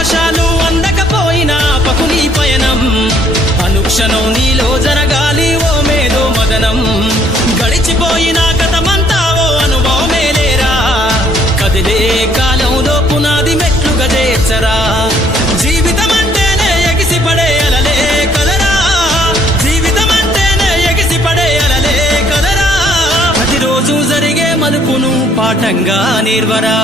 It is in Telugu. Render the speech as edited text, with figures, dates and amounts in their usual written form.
అవకాశాలు అందకపోయినా పకుని పయనం అనుక్షణం నీలో జరగాలి ఓ మేధో మదనం గడిచిపోయిన గతమంతా ఓ అనుభవమే లేరా కదిలే కాలంలో పునాది మెట్లుగా చేర్చరా జీవితం అంటేనే ఎగిసిపడే అలలే కదరా జీవితం అంటేనే ఎగిసిపడే అలలే కదరా ప్రతిరోజు జరిగే మలుపును పాఠంగా నిర్వరా